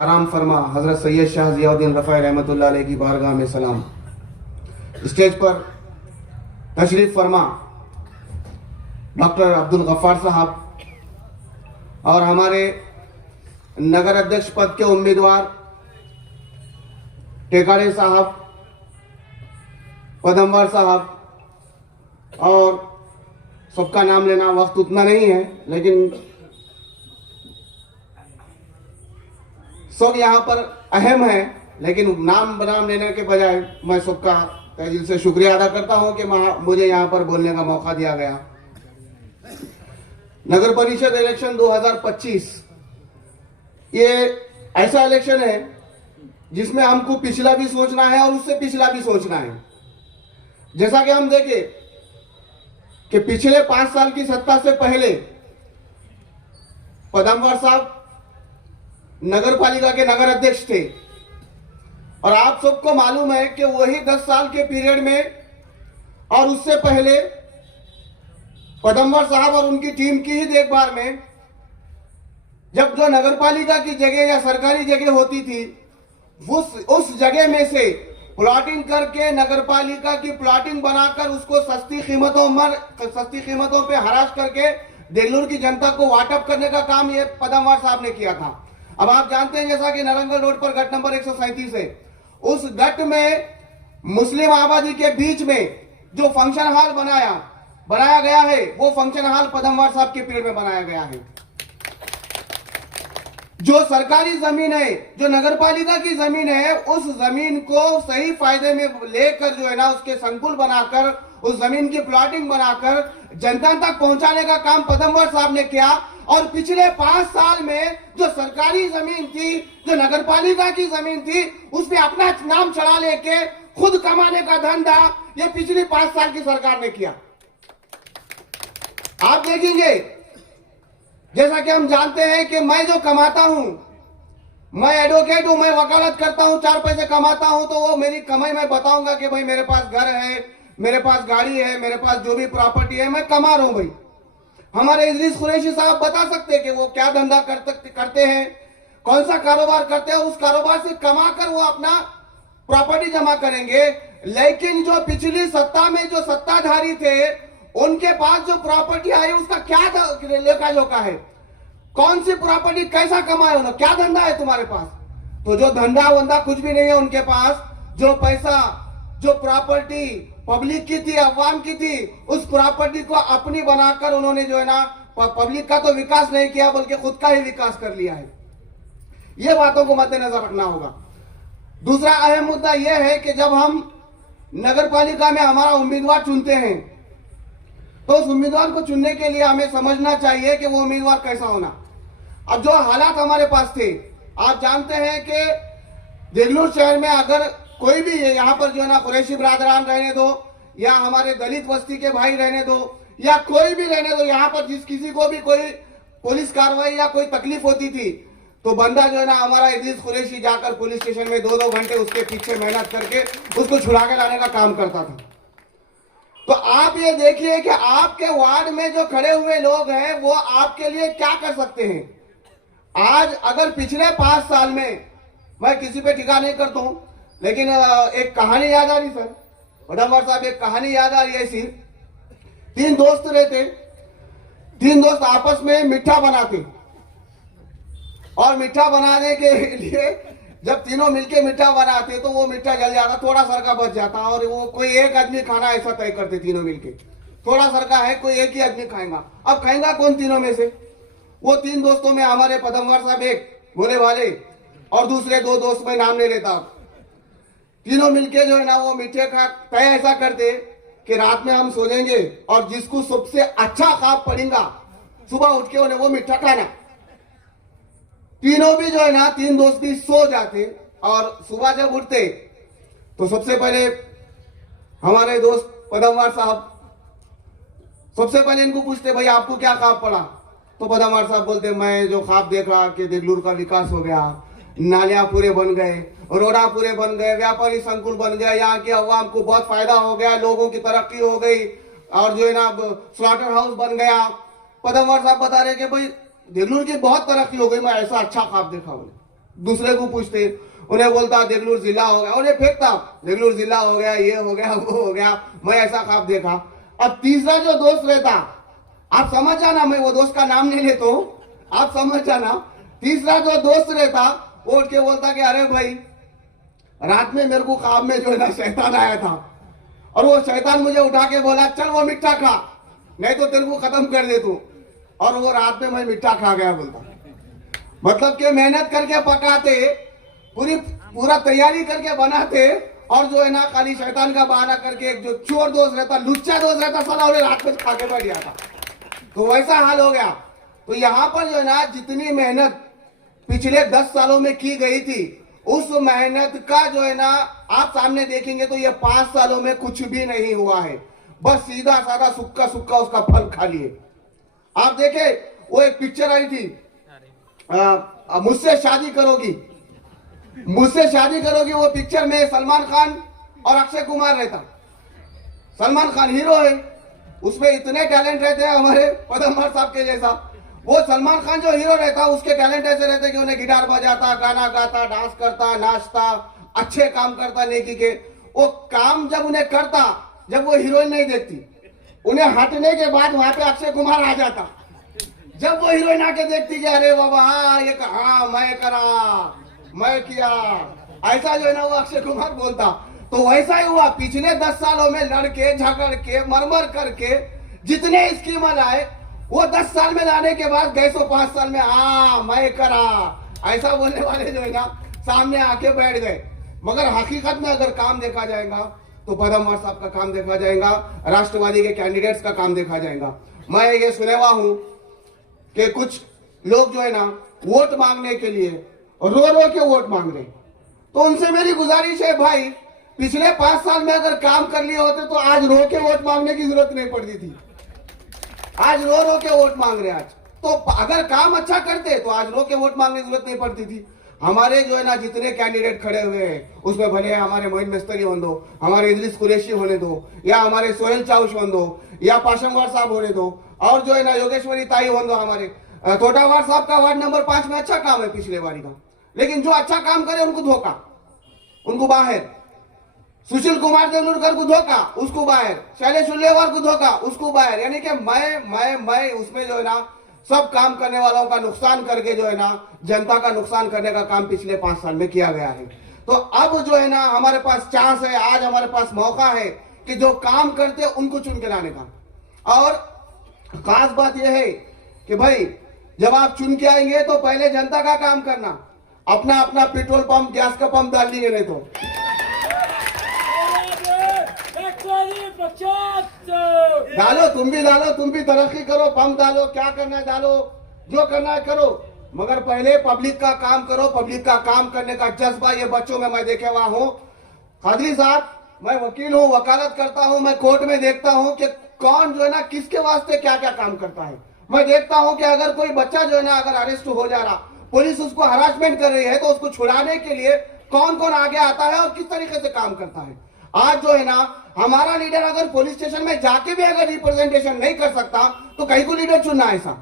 आराम फरमा हजरत सैयद शाह जियाउद्दीन रफ़ाई रहमतुल्लाह अलैह की बारगाह में सलाम। स्टेज पर तशरीफ फरमा डॉक्टर अब्दुल गफ्फार साहब और हमारे नगर अध्यक्ष पद के उम्मीदवार टेकाड़े साहब, पदमवर साहब, और सबका नाम लेना वक्त उतना नहीं है, लेकिन सब यहाँ पर अहम है। लेकिन नाम बनाम लेने के बजाय मैं सबका तहे दिल से शुक्रिया अदा करता हूँ कि मुझे यहाँ पर बोलने का मौका दिया गया। नगर परिषद इलेक्शन 2025 ये ऐसा इलेक्शन है जिसमें हमको पिछला भी सोचना है और उससे पिछला भी सोचना है। जैसा कि हम देखें कि पिछले 5 साल की सत्ता से पहले पदमवर साहब नगर पालिका के नगर अध्यक्ष थे और आप सबको मालूम है कि वही 10 साल के पीरियड में और उससे पहले पदमवर साहब और उनकी टीम की ही देखभाल में जब जो नगर पालिका की जगह या सरकारी जगह होती थी उस जगह में से प्लॉटिंग करके नगर पालिका की प्लॉटिंग बनाकर उसको सस्ती कीमतों पे हरास करके देगलूर की जनता को वाटअप करने का काम ये पदमवर साहब ने किया था। अब आप जानते हैं जैसा कि नारंगल रोड पर गट नंबर 137 है, उस गट में मुस्लिम आबादी के बीच में जो फंक्शन हॉल बनाया गया है वो फंक्शन हॉल पदमवर साहब के पीरियड में बनाया गया है। जो सरकारी जमीन है, जो नगर पालिका की जमीन है, उस जमीन को सही फायदे में लेकर जो है ना उसके संकुल बनाकर उस जमीन की प्लॉटिंग बनाकर जनता तक पहुंचाने का काम पदमवर साहब ने किया। और पिछले 5 साल में जो सरकारी जमीन थी, जो नगर पालिका की जमीन थी, उसमें अपना नाम चढ़ा लेके खुद कमाने का धंधा ये पिछली 5 साल की सरकार ने किया। आप देखेंगे जैसा कि हम जानते हैं कि मैं जो कमाता हूं, मैं एडवोकेट हूं, मैं वकालत करता हूं, 4 पैसे कमाता हूं, तो वो मेरी कमाई मैं बताऊंगा कि भाई मेरे पास घर है, मेरे पास गाड़ी है, मेरे पास जो भी प्रॉपर्टी है मैं कमा रहा हूं। भाई हमारे इदरीस कुरैशी साहब बता सकते हैं कि वो क्या धंधा करते हैं, कौन सा कारोबार करते हैं, उस कारोबार से कमाकर वो अपना प्रॉपर्टी जमा करेंगे। लेकिन जो पिछली सत्ता में जो सत्ताधारी थे उनके पास जो प्रॉपर्टी आई उसका क्या लेखा जोखा है, कौन सी प्रॉपर्टी कैसा कमाए उन्होंने, क्या धंधा है तुम्हारे पास? तो जो धंधा वंधा कुछ भी नहीं है उनके पास। जो पैसा, जो प्रॉपर्टी पब्लिक की थी, अवाम की थी, उस प्रॉपर्टी को अपनी बनाकर उन्होंने जो है ना पब्लिक का तो विकास नहीं किया बल्कि खुद का ही विकास कर लिया है। ये बातों को मद्देनजर रखना होगा। दूसरा अहम मुद्दा यह है कि जब हम नगर पालिका में हमारा उम्मीदवार चुनते हैं तो उस उम्मीदवार को चुनने के लिए हमें समझना चाहिए कि वो उम्मीदवार कैसा होना। अब जो हालात हमारे पास थे, आप जानते हैं कि देगलूर शहर में अगर कोई भी यहाँ पर जो है ना कुरैशी बिरादरान रहने दो या हमारे दलित बस्ती के भाई रहने दो या कोई भी रहने दो, यहाँ पर जिस किसी को भी कोई पुलिस कार्रवाई या कोई तकलीफ होती थी तो बंदा जो है ना हमारा इदरीस कुरैशी जाकर पुलिस स्टेशन में 2-2 घंटे उसके पीछे मेहनत करके उसको छुड़ा के लाने का काम करता था। तो आप ये देखिए कि आपके वार्ड में जो खड़े हुए लोग हैं वो आपके लिए क्या कर सकते हैं। आज अगर पिछले 5 साल में, मैं किसी पे टिका नहीं करता हूं, लेकिन एक कहानी याद आ रही सर, पदमवर साहब, एक कहानी याद आ रही है ऐसी। 3 दोस्त रहते, 3 दोस्त आपस में मीठा बनाते और मीठा बनाने के लिए जब तीनों मिलके मीठा बनाते तो वो मीठा जल जाता, थोड़ा सरका बच जाता और वो कोई एक आदमी खाना ऐसा तय करते तीनों मिलके, थोड़ा सरका है कोई एक ही आदमी खाएगा। अब खाएगा कौन तीनों में से? वो 3 दोस्तों में हमारे पदमवर साहब एक भोले वाले और दूसरे 2 दोस्त में नाम नहीं लेता, तीनों मिलके जो है ना वो मीठे का तय ऐसा करते कि रात में हम सोएंगे और जिसको सबसे अच्छा ख्वाब पड़ेगा सुबह उठ के उन्हें वो मीठा खाना। तीनों भी जो है ना 3 दोस्त भी सो जाते और सुबह जब उठते तो सबसे पहले हमारे दोस्त पदमवर साहब सबसे पहले इनको पूछते भाई आपको क्या ख्वाब पड़ा? तो पदमवर साहब बोलते मैं जो ख्वाब देख रहा कि देगलूर का विकास हो गया, नालियां पूरे बन गए, रोडा पूरे बन गए, व्यापारी संकुल बन गया, यहाँ के अवाम को बहुत फायदा हो गया, लोगों की तरक्की हो गई और जो है ना स्लॉटर हाउस बन गया। पदमवर साहब बता रहे कि भाई देगलूर की बहुत तरक्की हो गई, मैं ऐसा अच्छा ख्वाब देखा बोले। दूसरे को पूछते, उन्हें बोलता देगलूर जिला हो गया, उन्हें फेंकता देगलूर जिला हो गया, ये हो गया, वो हो गया। मैं ऐसा ख्वाब देखा। अब तीसरा जो दोस्त रहता, आप समझ जाना, मैं वो दोस्त का नाम नहीं लेता हूं, आप समझ जाना। तीसरा जो दोस्त रहता वो उठ के बोलता कि अरे भाई रात में मेरे को ख्वाब में जो है ना शैतान आया था, और वो शैतान मुझे उठा के बोला चल वो मिठा खा, नहीं तो तेरे को खत्म कर दे तू। और वो रात में मैं मिठा खा गया बोलता। मतलब कि मेहनत करके पकाते, पूरा तैयारी करके बनाते, और जो है ना खाली शैतान का बहाना करके एक जो चोर दोस्त रहता, लुच्चा दोस्त रहता, साला उन्हें रात में खा के बैठ गया था। तो वैसा हाल हो गया। तो यहाँ पर जो है ना जितनी मेहनत पिछले 10 सालों में की गई थी, उस मेहनत का जो है ना आप सामने देखेंगे तो ये 5 सालों में कुछ भी नहीं हुआ है। बस सीधा साधा सुक्का सुक्का उसका फल खा लिए। आप देखे वो एक पिक्चर आई थी, मुझसे शादी करोगी, मुझसे शादी करोगी। वो पिक्चर में सलमान खान और अक्षय कुमार रहता। सलमान खान हीरो है, उसमें इतने टैलेंट रहते हैं हमारे पदमवार साहब के जैसा। वो सलमान खान जो हीरो रहता, उसके टैलेंट ऐसे रहते कि उन्हें गिटार बजाता, गाना गाता, डांस करता, नाचता, अच्छे काम करता नेकी के। वो काम जब उन्हें करता, जब वो हीरोइन नहीं देखती, उन्हें हटने के बाद वहां पे अक्षय कुमार आ जाता। जब वो हीरोइन आके देखती कि अरे बाबा हाँ ये हाँ मैं करा, मैं किया, ऐसा जो है ना वो अक्षय कुमार बोलता। तो वैसा ही हुआ पिछले 10 सालों में, लड़के झगड़ के मरमर करके जितने स्कीम लाए, वो 10 साल में लाने के बाद गए सो 5 साल में हाँ मैं करा, ऐसा बोलने वाले जो है ना सामने आके बैठ गए। मगर हकीकत में अगर काम देखा जाएगा तो पदमवार साहब का काम देखा जाएगा, राष्ट्रवादी के कैंडिडेट्स का काम देखा जाएगा। मैं ये सुने हुआ हूं कि कुछ लोग जो है ना वोट मांगने के लिए रो रो के वोट मांग रहे। तो उनसे मेरी गुजारिश है भाई, पिछले 5 साल में अगर काम कर लिए होते तो आज रो के वोट मांगने की जरूरत नहीं पड़ती थी। आज रो रो के वोट मांग रहे। आज तो अगर काम अच्छा करते तो आज रो के वोट मांगने की जरूरत नहीं पड़ती थी। हमारे जो है ना जितने कैंडिडेट खड़े हुए हैं, उसमें भले हमारे मोइन मिस्त्री होने दो, हमारे इदरीस कुरैशी होने दो, या हमारे सोहेल चाउश होने दो, या पाशमवार साहब होने दो, और जो है ना योगेश्वरी ताई होने दो। हमारे तोटावार साहब का वार्ड नंबर 5 में अच्छा काम है पिछले बारी का, लेकिन जो अच्छा काम करे उनको धोखा, उनको बाहर। सुशील कुमार देवलूरकर को धोखा, उसको बाहर। शैलेश उल्लेवार को धोखा, उसको बाहर। यानी कि मैं उसमें जो है ना सब काम करने वालों का नुकसान करके जो है ना जनता का नुकसान करने का काम पिछले 5 साल में किया गया है। तो अब जो है ना हमारे पास चांस है, आज हमारे पास मौका है कि जो काम करते हैं उनको चुन के लाने का। और खास बात यह है कि भाई जब आप चुन के आएंगे तो पहले जनता का काम करना, अपना अपना पेट्रोल पंप गैस का पंप डाल दीजिए, नहीं तो डालो, तुम भी डालो, तुम भी तरक्की करो, पंप डालो, क्या करना है डालो, जो करना है करो, मगर पहले पब्लिक का काम करो। पब्लिक का काम करने का जज्बा ये बच्चों में मैं देखे हुआ हूँ। कादरी साहब, मैं वकील हूँ, वकालत करता हूँ, मैं कोर्ट में देखता हूँ कि कौन जो है ना किसके वास्ते क्या क्या काम करता है। मैं देखता हूँ कि अगर कोई बच्चा जो है ना अगर अरेस्ट हो जा रहा, पुलिस उसको हरासमेंट कर रही है, तो उसको छुड़ाने के लिए कौन कौन आगे आता है और किस तरीके से काम करता है। आज जो है ना हमारा लीडर अगर पुलिस स्टेशन में जाके भी अगर रिप्रेजेंटेशन नहीं कर सकता तो कहीं को लीडर चुनना, ऐसा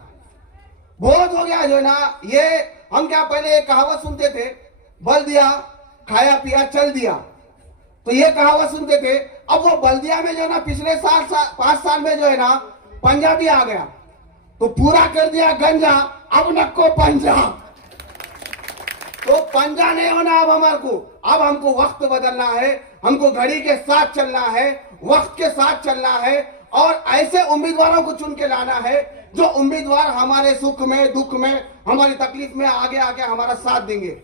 बहुत हो गया जो है ना। ये हम क्या पहले एक कहावत सुनते थे, बल दिया खाया पिया चल दिया, तो ये कहावत सुनते थे। अब वो बल्दिया में जो है ना पिछले 5 साल में जो है ना पंजाबी आ गया, तो पूरा कर दिया गंजा, अब नक्को पंजा। तो पंजा नहीं होना अब हमारे को, अब हमको वक्त बदलना है, हमको घड़ी के साथ चलना है, वक्त के साथ चलना है, और ऐसे उम्मीदवारों को चुन के लाना है जो उम्मीदवार हमारे सुख में दुख में हमारी तकलीफ में आगे आके हमारा साथ देंगे।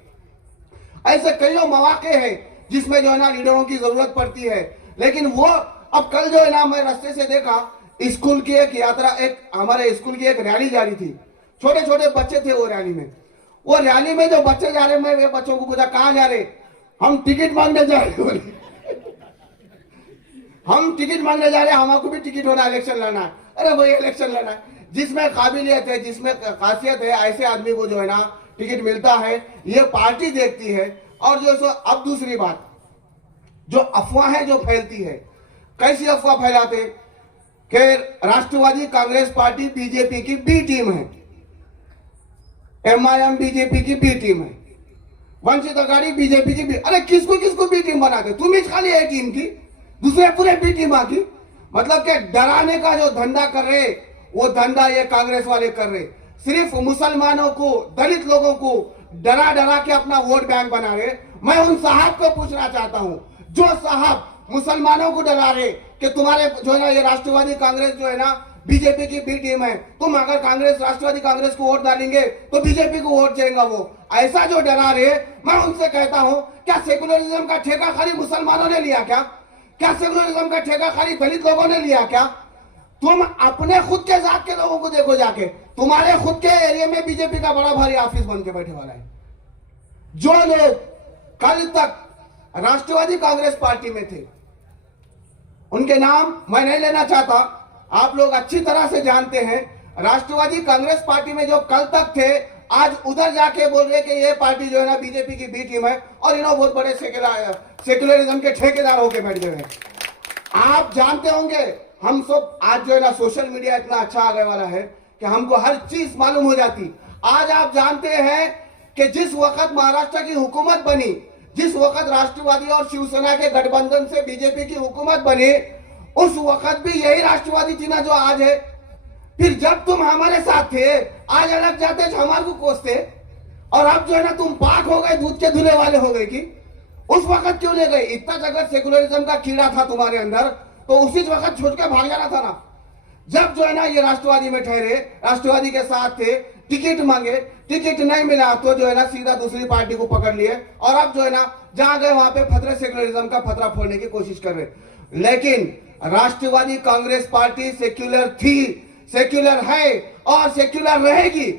ऐसे कई मौके हैं जिसमें जो है ना लीडरों की जरूरत पड़ती है। लेकिन वो अब कल जो है ना मैं रास्ते से देखा, स्कूल की एक यात्रा, एक हमारे स्कूल की एक रैली जा रही थी, छोटे छोटे बच्चे थे वो रैली में। वो रैली में जो बच्चे जा रहे, मैं वे बच्चों को पूछा कहाँ जा रहे, हम टिकट मांगने जा रहे बोले। हम टिकट मांगने जा रहे, हमको भी टिकट होना, इलेक्शन लड़ना है। अरे भाई इलेक्शन लड़ना है, जिसमें काबिलियत है, जिसमें खासियत है, ऐसे आदमी को जो है ना टिकट मिलता है, ये पार्टी देखती है। और जो सो अब दूसरी बात, जो अफवाहें जो फैलती है, कैसी अफवाह फैलाते कि राष्ट्रवादी कांग्रेस पार्टी बीजेपी की बी टीम है, MIM बीजेपी की बी टीम है। वंचित अघाड़ी बीजेपी की अरे किसको किसको बी टीम बनाते? तुम ही खाली ए टीम की, दूसरे पूरे बी टीम की। मतलब कि डराने का जो धंधा कर रहे, वो धंधा ये कांग्रेस वाले कर रहे। सिर्फ मुसलमानों को, दलित लोगों को डरा डरा के अपना वोट बैंक बना रहे। मैं उन साहब को पूछना चाहता हूं, जो साहब मुसलमानों को डरा रहे कि तुम्हारे जो है ना ये राष्ट्रवादी कांग्रेस जो है ना बीजेपी की बी टीम है, तुम अगर कांग्रेस राष्ट्रवादी कांग्रेस को वोट डालेंगे तो बीजेपी को वोट जाएगा, वो ऐसा जो डरा रहे, मैं उनसे कहता हूं, क्या सेकुलरिज्म का ठेका खाली मुसलमानों ने लिया क्या? क्या सेकुलरिज्म का ठेका खाली दलित लोगों ने लिया क्या? तुम अपने खुद के जात के लोगों को देखो जाके, तुम्हारे खुद के एरिया में बीजेपी का बड़ा भारी ऑफिस बन के बैठे वाला है। जो लोग कल तक राष्ट्रवादी कांग्रेस पार्टी में थे, उनके नाम मैं नहीं लेना चाहता, आप लोग अच्छी तरह से जानते हैं। राष्ट्रवादी कांग्रेस पार्टी में जो कल तक थे, आज उधर जाके बोल रहे कि ये पार्टी जो है ना बीजेपी की बी टीम है और इन्होंने बहुत बड़े सेक्युलरिज्म के ठेकेदार होके बैठ गए हैं। आप जानते होंगे, हम सब आज जो है ना सोशल मीडिया इतना अच्छा आने वाला है कि हमको हर चीज मालूम हो जाती। आज आप जानते हैं कि जिस वक्त महाराष्ट्र की हुकूमत बनी, जिस वक्त राष्ट्रवादी और शिवसेना के गठबंधन से बीजेपी की हुकूमत बनी, उस वक्त भी यही राष्ट्रवादी थी ना जो आज है। फिर जब तुम हमारे साथ थे, आज अलग जाते हमारे को कोसते, और अब जो है ना तुम पाक हो गए, दूध के धुले वाले हो गए। कि उस वक्त क्यों ले गए? इतना जगह सेकुलरिज्म का कीड़ा था तुम्हारे अंदर, तो उसी वक्त छोड़ के भाग जाना था ना। जब जो है ना ये राष्ट्रवादी में ठहरे, राष्ट्रवादी के साथ थे, टिकट मांगे, टिकट नहीं मिला तो जो है ना सीधा दूसरी पार्टी को पकड़ लिए, और अब जो है ना जहां गए वहां पे फतरे सेकुलरिज्म का फतरा फोड़ने की कोशिश कर रहे। लेकिन राष्ट्रवादी कांग्रेस पार्टी सेक्युलर थी, सेक्युलर है और सेक्युलर रहेगी,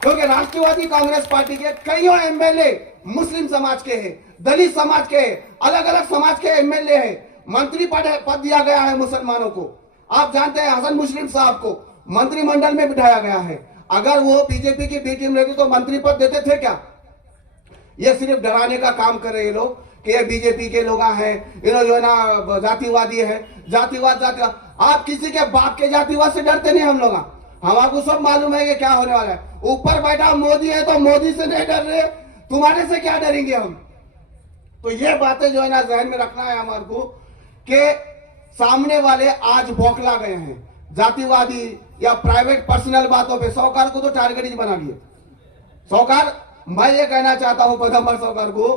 क्योंकि राष्ट्रवादी कांग्रेस पार्टी के कईयों एमएलए मुस्लिम समाज के हैं, दलित समाज के हैं, अलग अलग समाज के एमएलए हैं। मंत्री पद दिया गया है मुसलमानों को। आप जानते हैं हसन मुश्रिफ साहब को मंत्रिमंडल में बिठाया गया है। अगर वो बीजेपी की बी टीम रहती तो मंत्री पद देते थे क्या? ये सिर्फ डराने का काम कर रहे हैं लोग कि ये बीजेपी के लोग हैं, इन्होंने जो है ना जातिवादी है, जातिवाद। आप किसी के बाप के जातिवाद से डरते नहीं। हम लोग हमारे सब मालूम है कि क्या होने वाला है। ऊपर बैठा मोदी है तो मोदी से नहीं डर रहे, तुम्हारे से क्या डरेंगे हम? तो ये बातें जो है ना जहन में रखना है हमारे को कि सामने वाले आज बौखला गए हैं। जातिवादी या प्राइवेट पर्सनल बातों पे साहूकार को तो टारगेट ही बना लिए। साहूकार, मैं ये कहना चाहता हूं पदम्बर साहूकार को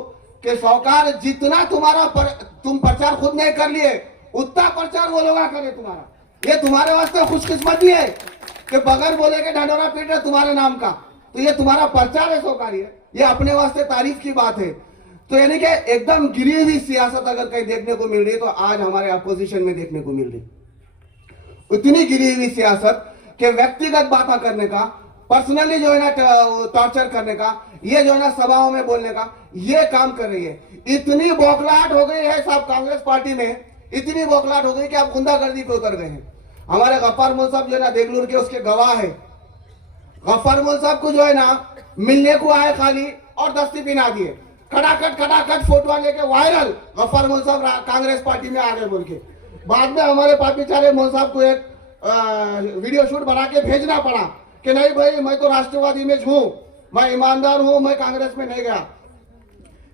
कि साहूकार, जितना तुम प्रचार खुद नहीं कर लिए, उतना प्रचार वो लोग करे तुम्हारा। ये तुम्हारे वास्ते खुशकिस्मती है कि बगैर बोले के ढंडोरा पीट रहे तुम्हारे नाम का, तो ये तुम्हारा प्रचार है साहूकार। ये अपने वास्ते तारीफ की बात है। तो यानी कि एकदम गिरी हुई सियासत अगर कहीं देखने को मिल रही है तो आज हमारे अपोजिशन में देखने को मिल रही। इतनी गिरी हुई सियासत के व्यक्तिगत बातें करने का, पर्सनली जो है ना टॉर्चर करने का, ये जो है ना सभाओं में बोलने का, ये काम कर रही है। इतनी बौखलाहट हो गई है साहब कांग्रेस पार्टी में, इतनी बौखलाहट हो गई कि आप गुंडागर्दी पे उतर गए हैं। हमारे गफ्फार मोल साहब जो है ना देगलूर के, उसके गवाह है। गफ्फार मोल साहब को जो है ना मिलने को आए खाली और दस्ती पिना दिए, खटाखट फोटो लेके वायरल। गफ्फार मोल साहब कांग्रेस पार्टी में आ गए बोल के। बाद में हमारे पास बेचारे मोल साहब को एक वीडियो शूट बना के भेजना पड़ा कि नहीं भाई, मैं तो राष्ट्रवादी में हूं, मैं ईमानदार हूं, मैं कांग्रेस में नहीं गया।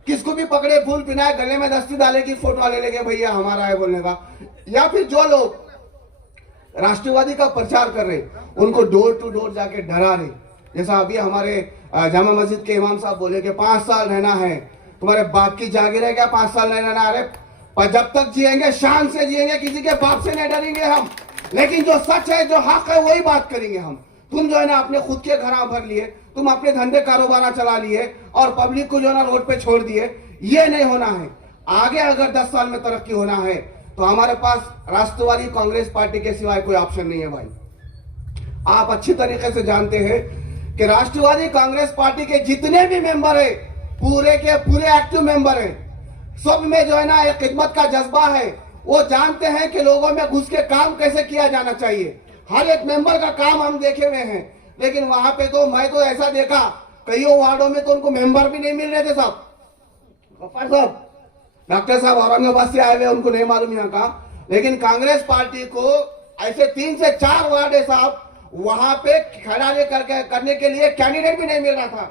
किसको भी पकड़े, फूल पिनाए, गले में दस्ती डाले की फोटो ले लेके भैया हमारा है बोलने का। या फिर जो लोग राष्ट्रवादी का प्रचार कर रहे, उनको डोर टू डोर जाके डरा रहे। जैसा अभी हमारे जामा मस्जिद के इमाम साहब बोले कि 5 साल रहना है, तुम्हारे बाप की जागीर है क्या 5 साल नहीं रहना? अरे पर जब तक जिएंगे शान से जिएंगे, किसी के बाप से नहीं डरेंगे हम। लेकिन जो सच है, जो हक है, वही बात करेंगे हम। तुम जो है ना अपने खुद के घर भर लिए, तुम अपने धंधे कारोबार चला लिए और पब्लिक को जो है ना रोड पे छोड़ दिए। ये नहीं होना है। आगे अगर 10 साल में तरक्की होना है तो हमारे पास राष्ट्रवादी कांग्रेस पार्टी के सिवाय कोई ऑप्शन नहीं है भाई। आप अच्छी तरीके से जानते हैं कि राष्ट्रवादी कांग्रेस पार्टी के जितने भी मेंबर है, पूरे के पूरे एक्टिव मेंबर है, सब में जो है ना एक खिदमत का जज्बा है। वो जानते हैं कि लोगों में घुस के काम कैसे किया जाना चाहिए। हर एक मेंबर का काम हम देखे हुए हैं। लेकिन वहां पे तो मैं तो ऐसा देखा, कईयों वार्डों में तो उनको मेंबर भी नहीं मिल रहे थे साहब। गफ्फार साहब, डॉक्टर साहब औरंगाबाद से आए हुए, उनको नहीं मालूम यहाँ का। लेकिन कांग्रेस पार्टी को ऐसे 3 से 4 वार्ड है साहब, वहां पे खड़ा करने के लिए कैंडिडेट भी नहीं मिल रहा था।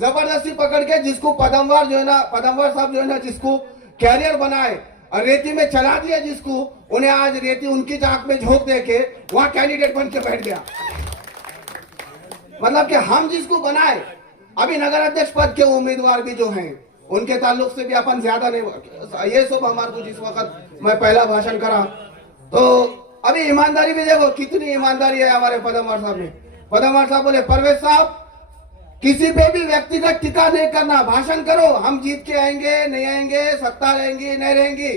जबरदस्ती पकड़ के जिसको पदमवार जो है ना, पदमवार साहब जो है ना, जिसको कैरियर बनाए और रेती में चला दिया जिसको, उन्हें आज रेती उनकी आंख में झोंक दे के वहां कैंडिडेट बन के बैठ गया। मतलब कि हम जिसको बनाए, अभी नगर अध्यक्ष पद के उम्मीदवार भी जो हैं उनके ताल्लुक से भी अपन ज्यादा नहीं, ये सब हमारे को जिस वक्त मैं पहला भाषण करा तो अभी ईमानदारी भी देखो कितनी ईमानदारी है हमारे पदमवार साहब में। पदमवार साहब बोले परवेज साहब किसी पे भी व्यक्तिगत टीका नहीं करना, भाषण करो, हम जीत के आएंगे नहीं आएंगे, सत्ता रहेंगी नहीं रहेंगी,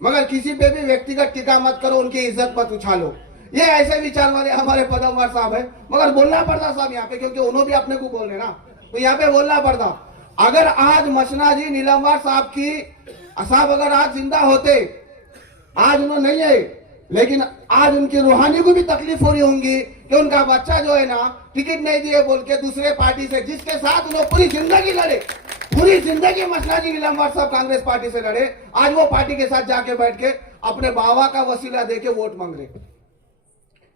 मगर किसी पे भी व्यक्तिगत टीका मत करो, उनकी इज्जत मत उछालो। ये ऐसे विचार वाले हमारे पदमवार साहब है, मगर बोलना पड़ता साहब यहाँ पे, क्योंकि उन्होंने भी अपने को बोल रहे ना, तो यहाँ पे बोलना पड़ता। अगर आज मसना जी नीलमवार साहब अगर आज जिंदा होते, आज उन्होंने नहीं है, लेकिन आज उनकी रूहानी को भी तकलीफ हो रही होंगी कि उनका बच्चा जो है ना टिकट नहीं दिए बोल के दूसरे पार्टी से, जिसके साथ उन्होंने पूरी जिंदगी लड़े, पूरी जिंदगी मसना जी नीलमवार साहब कांग्रेस पार्टी से लड़े, आज वो पार्टी के साथ जाके बैठ के अपने बाबा का वसीला देके वोट मांग रहे।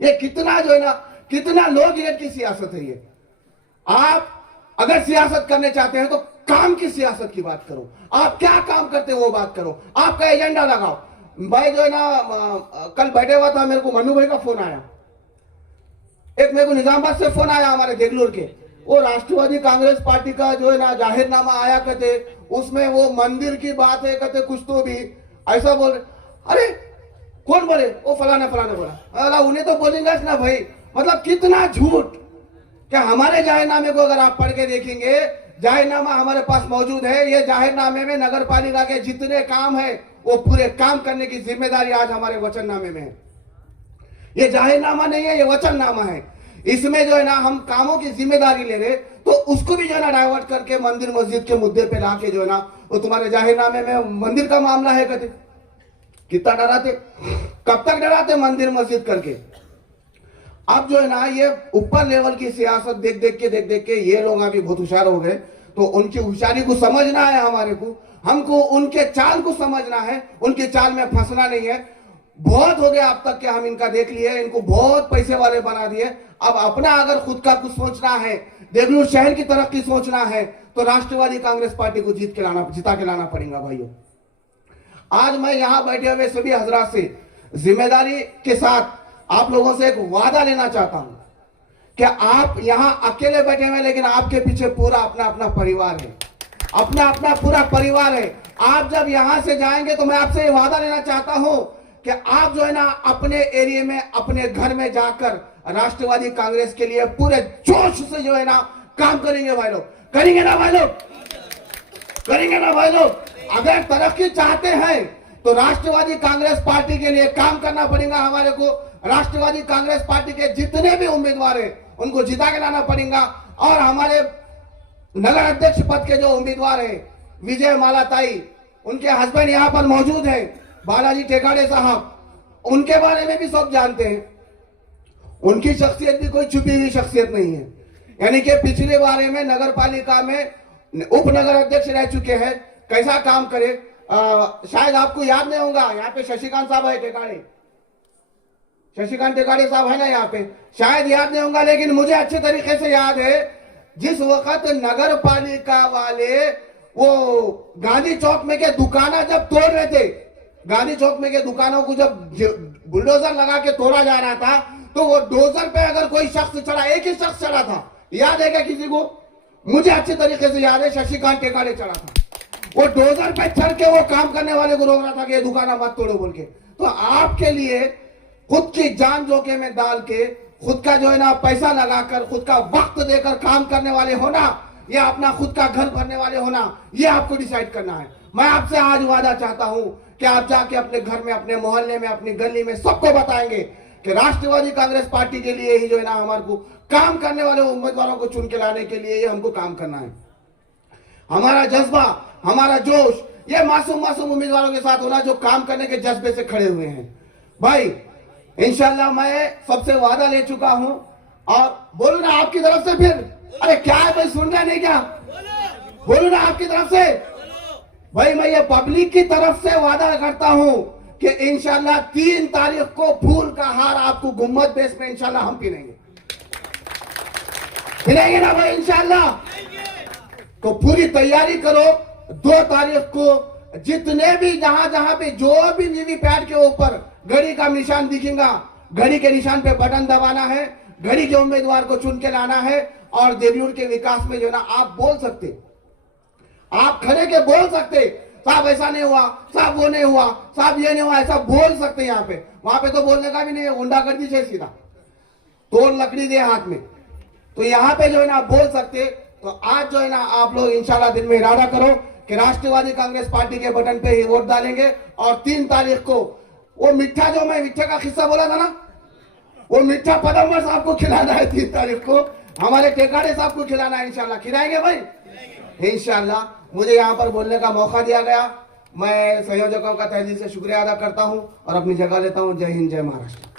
ये कितना जो है ना, कितना लो गिरट की सियासत है ये। आप अगर सियासत करने चाहते हैं तो काम की सियासत की बात करो, आप क्या काम करते हो वो बात करो, आपका एजेंडा लगाओ। भाई जो है ना, कल बैठे हुआ था, मेरे को मनु भाई का फोन आया, एक मेरे को निजामाबाद से फोन आया हमारे देगलूर के, वो राष्ट्रवादी कांग्रेस पार्टी का जो है ना जाहिरनामा आया कहते, उसमें वो मंदिर की बात है कहते, कुछ तो भी ऐसा बोल रहे। अरे कौन बोले? वो फलाना फलाना बोला। अरे उन्हें तो बोलेंगे ना भाई, मतलब कितना झूठ। क्या हमारे जाहिरनामे को अगर आप पढ़ के देखेंगे, जाहिरनामा हमारे पास मौजूद है, ये जाहिरनामे में नगर पालिका के जितने काम है वो पूरे काम करने की जिम्मेदारी आज हमारे वचननामे में है। ये जाहिरनामा नहीं है, ये वचननामा है। इसमें जो है ना हम कामों की जिम्मेदारी ले रहे, तो उसको भी जो है ना डाइवर्ट करके मंदिर मस्जिद के मुद्दे पे लाके जो है ना, वो तुम्हारे जाहिरनामे में मंदिर का मामला है कहते। कितना डराते, कब तक डराते मंदिर मस्जिद करके। अब जो है ना ये ऊपर लेवल की सियासत देख देख के ये लोग अभी बहुत होशियार हो गए, तो उनकी होशियारी को समझना है हमारे को, हमको उनके चाल को समझना है, उनके चाल में फंसना नहीं है। बहुत हो गया अब तक के हम इनका देख लिए, इनको बहुत पैसे वाले बना दिए। अब अपना अगर खुद का कुछ सोचना है, देवलूर शहर की तरक्की सोचना है, तो राष्ट्रवादी कांग्रेस पार्टी को जिता के लाना पड़ेगा भाइयों। आज मैं यहां बैठे हुए सभी हजरात से जिम्मेदारी के साथ आप लोगों से एक वादा लेना चाहता हूं कि आप यहां अकेले बैठे हुए, लेकिन आपके पीछे पूरा अपना अपना परिवार है, अपना अपना पूरा परिवार है। आप जब यहां से जाएंगे तो मैं आपसे ये वादा लेना चाहता हूं कि आप जो है ना अपने एरिया में, अपने घर में जाकर राष्ट्रवादी कांग्रेस के लिए पूरे जोश से जो है ना काम करेंगे भाई लोग। करेंगे ना भाई लोग? करेंगे ना भाई लोग? अगर तरक्की चाहते हैं तो राष्ट्रवादी कांग्रेस पार्टी के लिए काम करना पड़ेगा हमारे को। राष्ट्रवादी कांग्रेस पार्टी के जितने भी उम्मीदवार हैं उनको जिता के लाना पड़ेगा। और हमारे नगर अध्यक्ष पद के जो उम्मीदवार हैं, विजय माला ताई, उनके हस्बैंड यहाँ पर मौजूद हैं, बालाजी टेकाड़े साहब, उनके बारे में भी सब जानते हैं। उनकी शख्सियत भी कोई छुपी हुई शख्सियत नहीं है, यानी कि पिछले बारे में नगर पालिका में उप नगर अध्यक्ष रह चुके हैं, कैसा काम करे। शायद आपको याद नहीं होगा, यहाँ पे शशिकांत साहब है टेकाड़े, शशिकांत टेकाड़े साहब है ना यहाँ पे, शायद याद नहीं होगा, लेकिन मुझे अच्छे तरीके से याद है जिस वक्त नगर पालिका वाले वो गांधी चौक में के दुकाना जब तोड़ रहे थे, गांधी चौक में के दुकानों को जब बुलडोजर लगा के तोड़ा जा रहा था, तो वो डोजर पे अगर कोई शख्स चढ़ा, एक ही शख्स चढ़ा था, याद है क्या किसी को? मुझे अच्छे तरीके से याद है, शशिकांत टेकाड़े चढ़ा था। वो डोजर पे चढ़ के वो काम करने वाले को रोक रहा था कि ये दुकाना मत तोड़ो बोल के। तो आपके लिए खुद की जान जोखिम में डाल के, खुद का जो है ना पैसा लगाकर, खुद का वक्त देकर काम करने वाले होना, या अपना खुद का घर भरने वाले होना, ये आपको डिसाइड करना है। मैं आपसे आज वादा चाहता हूं कि आप जाके अपने घर में, अपने मोहल्ले में, अपनी गली में सबको बताएंगे कि राष्ट्रवादी कांग्रेस पार्टी के लिए ही जो है ना हमारे को काम करने वाले उम्मीदवारों को चुन के लाने के लिए ही हमको काम करना है। हमारा जज्बा, हमारा जोश, ये मासूम मासूम उम्मीदवारों के साथ होना जो काम करने के जज्बे से खड़े हुए हैं। भाई इंशाल्लाह मैं सबसे वादा ले चुका हूं, और बोलू ना आपकी तरफ से फिर, अरे क्या है भाई, सुन रहे नहीं क्या? बोलू ना आपकी तरफ से। भाई मैं ये पब्लिक की तरफ से वादा करता हूं कि इंशाल्लाह 3 तारीख को फूल का हार आपको गुम्मत बेस में इंशाल्लाह हम पिनेंगे, पिनेंगे ना भाई इंशाल्लाह। तो पूरी तैयारी करो। 2 तारीख को जितने भी जहां जहां पे जो भी वीवीपैट के ऊपर घड़ी का निशान दिखेगा, घड़ी के निशान पे बटन दबाना है, घड़ी के उम्मीदवार को चुन के लाना है। और देवलूर के विकास में जो ना आप बोल सकते, आप खड़े के बोल सकते, साहब ऐसा नहीं हुआ, साहब वो नहीं हुआ, साहब ये नहीं हुआ, ऐसा बोल सकते। यहाँ पे वहां पे तो बोलने का भी नहीं है, गुंडागर्दी से सीधा तोड़ लकड़ी दे हाथ में। तो यहाँ पे जो है ना आप बोल सकते। तो आज जो है ना आप लोग इंशाल्लाह दिन में इरादा करो कि राष्ट्रवादी कांग्रेस पार्टी के बटन पे ही वोट डालेंगे। और 3 तारीख को वो मिठा, जो मैं मिठे का किस्सा बोला था ना, वो मिठा पदम्बर साहब को खिलाना है। 3 तारीख को हमारे टेकाड़े साहब को खिलाना है। इंशाल्लाह खिलाएंगे भाई, इंशाल्लाह। मुझे यहाँ पर बोलने का मौका दिया गया, मैं संयोजकों का तहे दिल से शुक्रिया अदा करता हूँ और अपनी जगह लेता हूँ। जय हिंद, जय महाराष्ट्र।